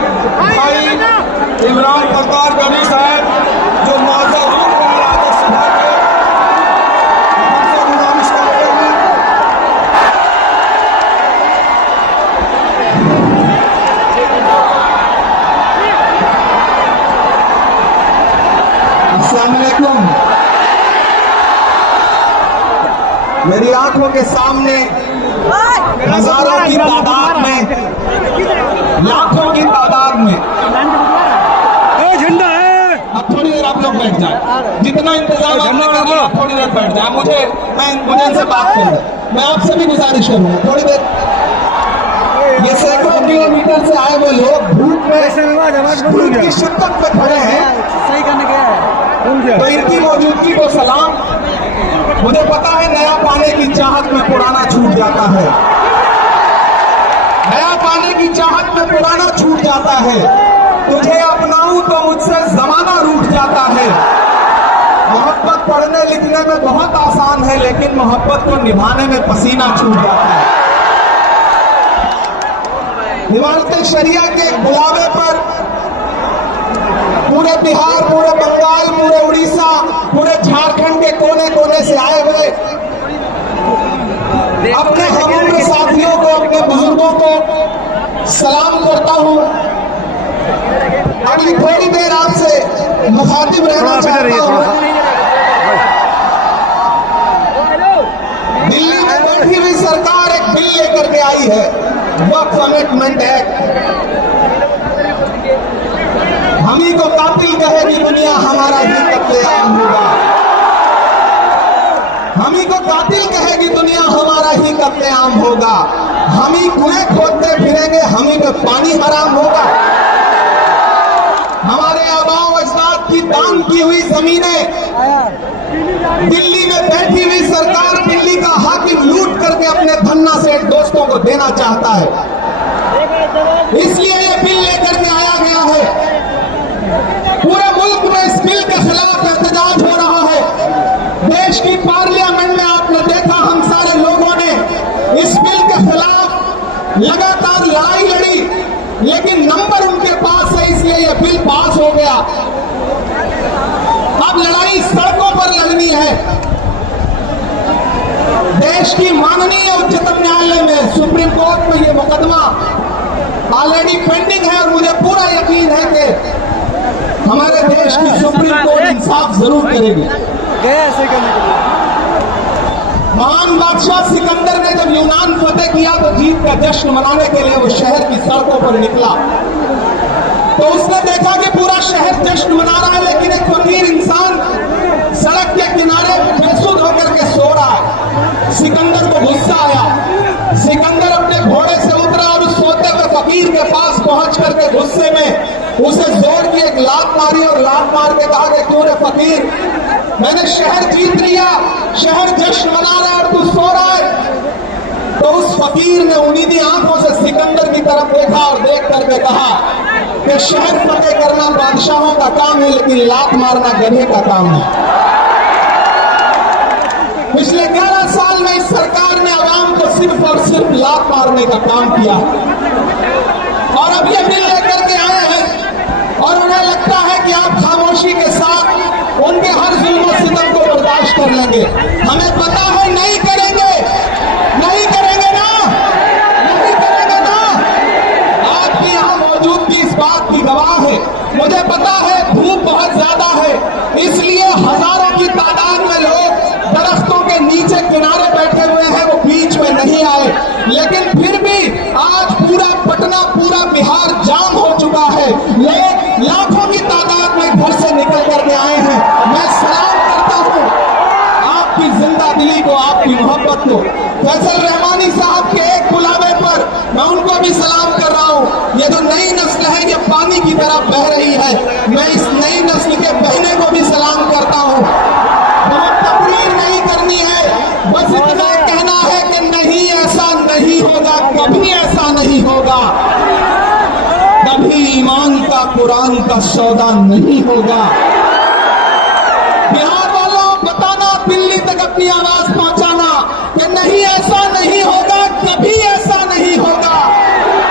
मोहम्मद भाई इमरान करतार गनी साहब जो मुआज़्ज़ज़ सभा के हमसे गुजारिश करते हैं। अस्सलाम वालेकुम। मेरी आंखों के सामने हजारों की तादाद में, लाखों की तादाद में, झंडा है। अब थोड़ी देर आप लोग बैठ जाए, जितना इंतजाम आपने कर लिया थोड़ी देर बैठ जाए। मुझे इनसे बात करना, मैं आपसे भी गुजारिश करूंगा थोड़ी देर। ये सैकड़ों किलोमीटर से आए हुए लोग धूप में धूप की शिद्दत में खड़े हैं, सही करने गया है तो इनकी मौजूदगी को सलाम। मुझे पता है नया पाने की चाहत में पुराना छूट जाता है, नया पाने की चाहत में पुराना छूट जाता है। तुझे अपनाऊं तो मुझसे जमाना रूठ जाता है। मोहब्बत पढ़ने लिखने में बहुत आसान है, लेकिन मोहब्बत को निभाने में पसीना छूट जाता है। हिमालय शरिया के बुलावे पर पूरे बिहार, पूरे बंगाल, पूरे उड़ीसा, पूरे झारखंड के कोने कोने से आए हुए अपने हमउम्र साथियों को, अपने बुजुर्गों को सलाम करता हूं। अगली थोड़ी देर आपसे मुखातिब रहना चाहता हूं। दिल्ली में बैठी हुई सरकार एक बिल लेकर के आई है, वक्फ अमेंडमेंट एक्ट। हम ही को कातिल कहेगी दुनिया, हमारा ही कत्लेआम होगा। हम ही को कातिल कहेगी दुनिया, हमारा ही कत्लेआम होगा। हम ही कुएं खोदते फिरेंगे, हम ही पे पानी हराम होगा। हमारे आबाओ अजदाद की दान की हुई जमीनें दिल्ली में बैठी हुई सरकार, दिल्ली का हाकिम लूट करके अपने धन्ना सेठ दोस्तों को देना चाहता है। इसलिए ये बिल लेकर के आया गया है। पूरे मुल्क में इस बिल के खिलाफ एहतजाज हो रहा है। देश की पार्लियामेंट में आपने देखा, हम सारे लोगों ने इस बिल के खिलाफ लगातार लड़ाई लड़ी, लेकिन नंबर उनके पास है, इसलिए यह बिल पास हो गया। अब लड़ाई सड़कों पर लड़नी है। देश की माननीय उच्चतम न्यायालय में, सुप्रीम कोर्ट में यह मुकदमा ऑलरेडी पेंडिंग है और मुझे पूरा यकीन है कि हमारे देश की सुप्रीम कोर्ट इंसाफ जरूर करेगी। महान बादशाह सिकंदर ने जब यूनान फतेह किया तो जीत का जश्न मनाने के लिए वो शहर की सड़कों पर निकला, तो उसने देखा कि पूरा शहर जश्न मना रहा है, लेकिन एक फकीर इंसान सड़क के किनारे बेसुध होकर के सो रहा है। सिकंदर को गुस्सा आया। सिकंदर अपने घोड़े से उतरा और उस सोते हुए फकीर के पास पहुंच करके गुस्से में उसे जोर की एक लात मारी और लात मार के कहा कि तूने फकीर, मैंने शहर जीत लिया, शहर जश्न मना रहा है और तू सो रहा है। तो उस फकीर ने उम्मीदी आंखों से सिकंदर की तरफ देखा और देख करके कहा कि शहर फतेह करना बादशाहों का काम है, लेकिन लात मारना गधे का काम है। पिछले 11 साल में इस सरकार ने आवाम को सिर्फ और सिर्फ लात मारने का काम किया और अब ये बिल लेकर के आए हैं और उन्हें लगता है कि आप खामोशी के साथ उनके हर जुल्म सितम को बर्दाश्त कर लेंगे। हमें पता है नहीं करेंगे, नहीं करेंगे ना, नहीं करेंगे ना। आपकी यहाँ मौजूदगी इस बात की गवाह है। मुझे पता है धूप बहुत ज्यादा है, इसलिए हजारों की तादाद में लोग दरख्तों के नीचे किनारे बैठे हुए हैं, वो बीच में नहीं आए, लेकिन फिर भी आज पूरा पटना, पूरा बिहार जाम हो चुका है। लोग लाखों की तादाद में घर से निकल करके आए हैं। मैं सलाम करता हूं आपकी जिंदा दिली को, आपकी मोहब्बत को। फैसल रहमानी साहब के एक बुलावे पर मैं उनको भी सलाम कर रहा हूं। ये जो नई नस्ल है, ये पानी की तरह बह रही है। मैं इस नई नस्ल के बहने को भी सलाम करता हूं। बहुत तकरीर नहीं करनी है, बस इतना कहना है कि नहीं, ऐसा नहीं होगा, कभी ऐसा नहीं होगा, कभी ईमान का कुरान का सौदा नहीं होगा। बिहार वालों, बताना, दिल्ली तक अपनी आवाज पहुंचाना कि नहीं, ऐसा नहीं होगा, कभी ऐसा नहीं होगा,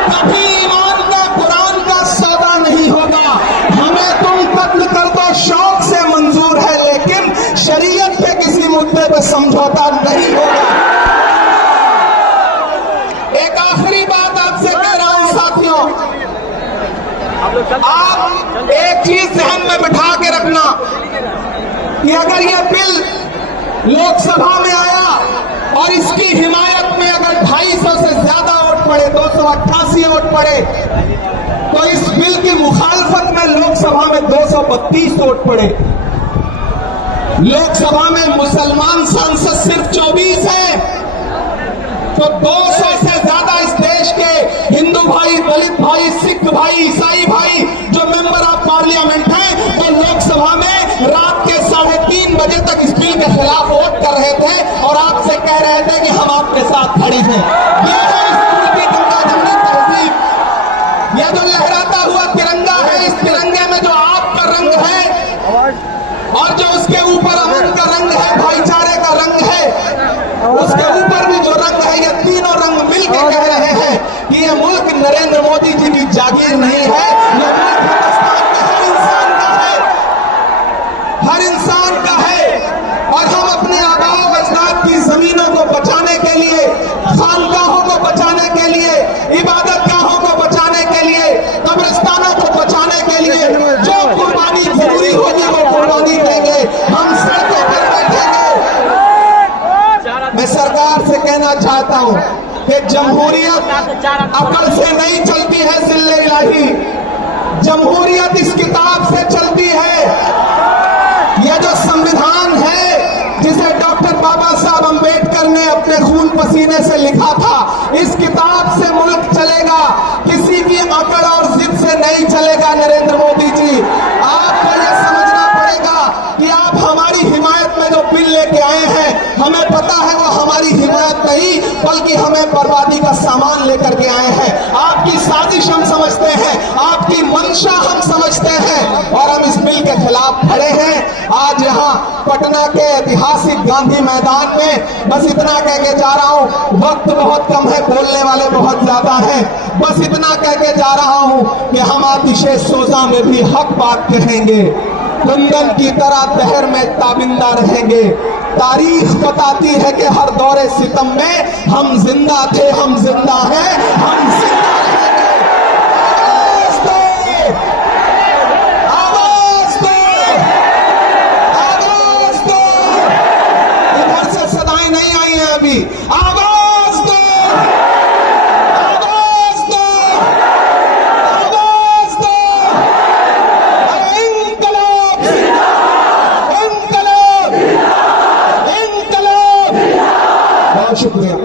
कभी ईमान का कुरान का चीज ध्यान में बिठा के रखना कि अगर यह बिल लोकसभा में आया और इसकी हिमायत में अगर 250 से ज्यादा वोट पड़े, 288 वोट पड़े, तो इस बिल की मुखालफत में लोकसभा में 232 वोट पड़े। लोकसभा में मुसलमान सांसद सिर्फ 24 हैं, तो 200 से ज्यादा इस देश के हिंदू भाई, दलित भाई, सिख भाई, ईसाई भाई जो मेंबर ऑफ पार्लियामेंट हैं, वो लोकसभा में रात के 3:30 बजे तक इस बिल के खिलाफ वोट कर रहे थे और आपसे कह रहे थे कि हम आपके साथ खड़े हैं। ये है इस मुल्क की गंगा जमनी तहजीब। यह जो लहराता हुआ तिरंगा है, इस तिरंगे में जो आपका रंग है और जो उसके ऊपर अमन का रंग है, भाईचारे का रंग है, उसके ऊपर भी जो रंग है, ये तीनों रंग मिलकर कह रहे हैं कि ये मुल्क नरेंद्र मोदी जी की जागीर नहीं है, ये मुल्क हिंदुस्तान के हर इंसान का है, हर इंसान का है। और हम अपने आबाओ अजदाद की जमीनों को बचाने के लिए, खानगाहों को बचाने के लिए, इबादत गाहों को बचाने के लिए, कब्रिस्तानों को बचाने के लिए जो कुर्बानी जरूरी होगी वो कुर्बानी देंगे। हम सड़कों पर बैठेंगे। मैं सरकार से कहना चाहता हूं कि जमहूरियत अकल से नहीं चलती है, जिल्ले इलाही, जमहूरियत इस किताब से चलती है। यह जो संविधान है जिसे डॉक्टर बाबा साहब अंबेडकर ने अपने खून पसीने से लिखा था, इस किताब से मुल्क चलेगा, किसी की अकड़ और जिद से नहीं चलेगा। नरेंद्र मोदी जी, आपको यह समझना पड़ेगा कि आप हमारी हिमायत में जो बिल लेके आए हैं, हमें पता है वो हमारी हिमायत नहीं बल्कि हमें बर्बादी का सामान लेकर के आए हैं। आपकी साजिश हम समझते हैं, आपकी मंशा हम समझते हैं और हम इस बिल के खिलाफ खड़े हैं। आज यहाँ पटना के ऐतिहासिक गांधी मैदान में बस इतना कह के जा रहा हूँ, वक्त बहुत कम है, बोलने वाले बहुत ज्यादा हैं, बस इतना कह के जा रहा हूँ कि हम आतिशे सोजा में भी हक बात कहेंगे, कुंदन की तरह दहर में ताबिंदा रहेंगे। तारीख बताती है कि हर दौरे सितम में हम जिंदा थे, हम जिंदा हैं, हम जिंदा रहेंगे। आवाज दो, आवाज दो, इधर से सदाएं नहीं आई हैं अभी। आवाज दो, आवाज दो, आवाज दो। अरे इंकलाब, इंकलाब, इंकलाब। बहुत शुक्रिया।